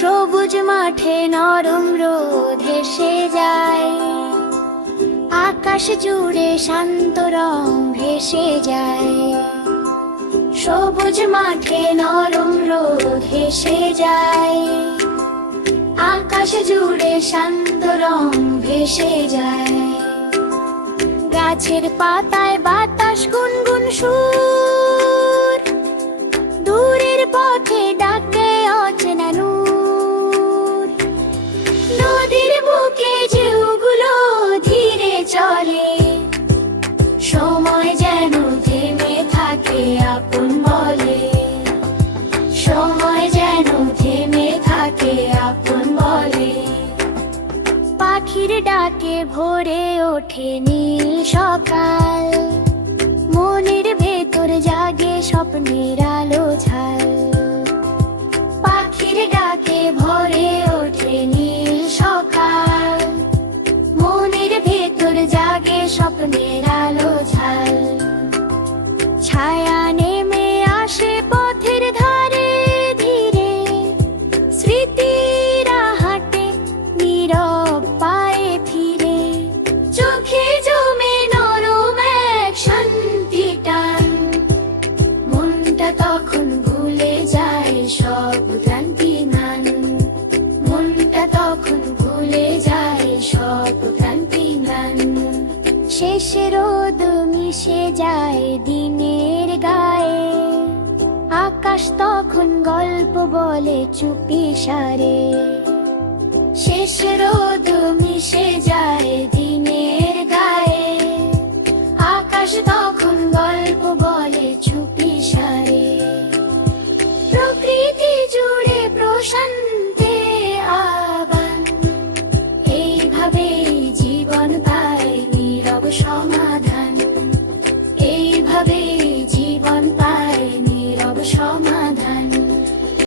সবুজ মাঠে নরম রোদ হেসে যায়, আকাশ জুড়ে শান্ত রং ভেসে যায়। সবুজ মাঠে নরম রোদ হেসে যায়, আকাশ জুড়ে শান্ত রং ভেসে যায়। গাছের পাতায় বাতাস গুনগুন সুর, দূরের পথে ডাকে অচেনা নূর। নদীর বুকে ঢেউগুলো ধীরে চলে, সময় যেন থেমে থাকে আপন বলে। সময় যেন থেমে থাকে আপন বলে। পাখির ডাকে ভোরে ওঠে নীল সকাল, মনের ভেতর জাগে স্বপ্নের আলো ঝাল। পাখির ডাকে ভোরে ওঠে নীল সকাল, মনের ভেতর জাগে স্বপ্নের আলো ঝাল। ছায়া নেমে আসে পথের ধারে ধীরে, স্মৃতিরা হাঁটে নীরব পায়ে ফিরে। চোখে জমে নরম এক শান্তি টান, মনটা তখন ভুলে যায় সব ক্লান্তি নান। মনটা তখন ভুলে যায় সব ক্লান্তি নান। শেষে রোদ মিশে যায় দিনের গায়ে, আকাশ তখন গল্প বলে চুপি সারে। শেষ রোদ মিশে যায় দিনের গায়ে, আকাশ তখন গল্প বলে চুপি সারে। প্রকৃতি জুড়ে প্রশান্তে আবান, এইভাবেই জীবন পায় নীরব সময়।